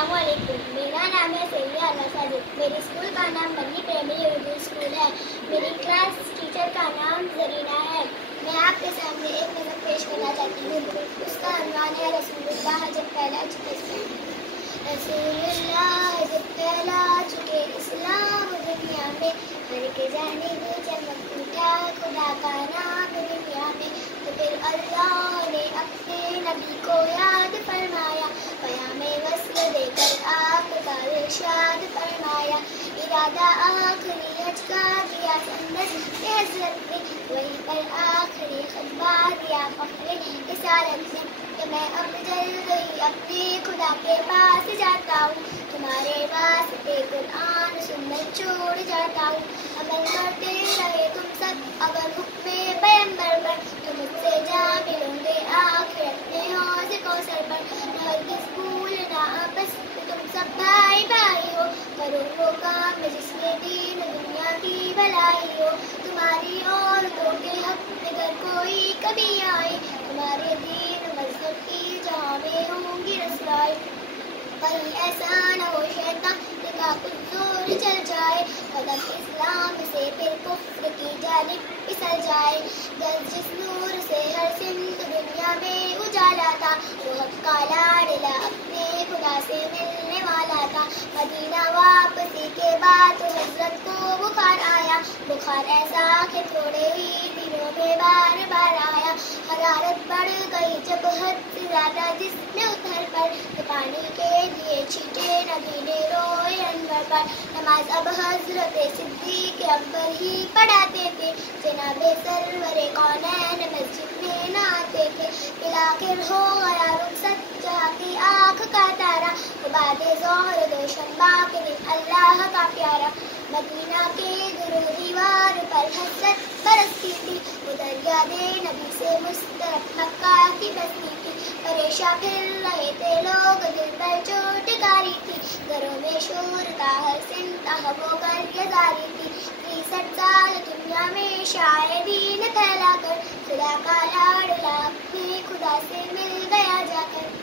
अस्सलाम वालेकुम। मेरा नाम है सैयदा अला साजिद। मेरे स्कूल का नाम मदनी प्राइमरी उर्दू स्कूल है। मेरी क्लास टीचर का नाम जरीना है। मैं आपके सामने एक नज़म पेश करना चाहती हूँ। उसका अनवान है रसूलुल्लाह जब फैला चुके इस्लाम। रसूलुल्लाह जब फैला चुके इस्लाम दुनिया में, हर के जानिब चमक उठा खुदा का नाम दुनिया में। तो फिर अल्लाह ने अपने नबी को याद फरमाया, पयामे वस्ल देकर आपका इरशाद फरमाया। इरादा आखिरी हज का दिया संदेश हज़रत ने, वहीं पर आखिरी खतबा दिया फख्रे रिसालत ने। कि मैं अब जल गई अपने खुदा के पास जाता हूँ, तुम्हारे वास्ते कुरान सुनना छोड़ जाता हूँ। अमल करते रहे तुम सब अगर हुक्म पैगंबर पर, तो मुझसे जा मिलोगे आखिरत में हौज़ कौसर पर। हरगिज़ भूलना आपस में तुम सब भाई भाई हो, करो वो काम जिसमें दीन दुनिया की भलाई हो। तुम्हारी औरतों के हक में अगर कोई कभी आए, तुम्हारे दीन मजहब की जहाँ में होंगी रसवाई। कहीं ऐसा न हो शैतान का कुछ जोर चल जाए, कदम इस्लाम से फिर कुफ्र की जानिब फिसल जाए। जिस नूर से हर सिमत दुनिया में उजाला था, वो हक का लाडला अपने खुदा से मिलने वाला था। मदीना वापसी के बाद तो हजरत को बुखार आया, बुखार ऐसा कि थोड़े ही दिनों में बार बार आया। हरारत बढ़ गई जब हद से ज्यादा जिसमें उतर पर, तो पानी के लिए छींटे नबी ने रोए अनवर पर। नमाज अब हजरत सिद्दीक़ अकबर ही पढ़ाते थे, जनाबे सरवरे कौनैन मस्जिद में न आते थे। बिलाखिर हो गया रुखसत जहाँ की आँख का तारा, बादे ज़ोहर दोशंबा के दिन अल्लाह का प्यारा। मदीना के गुरु दीवार पर हसरत बरसती थी, उधर यादे नबी से मुस्तरब मक्का की बस्ती थी। परेशान फिर रहे थे लोग, दिल पर चोट कारी थी, घरों में शोर था हर सिमत वो घर ये जारी थी। 63 साल दुनिया में शाये दीन फैला कर, खुदा का लाडला अपने खुदा से मिल गया जाकर।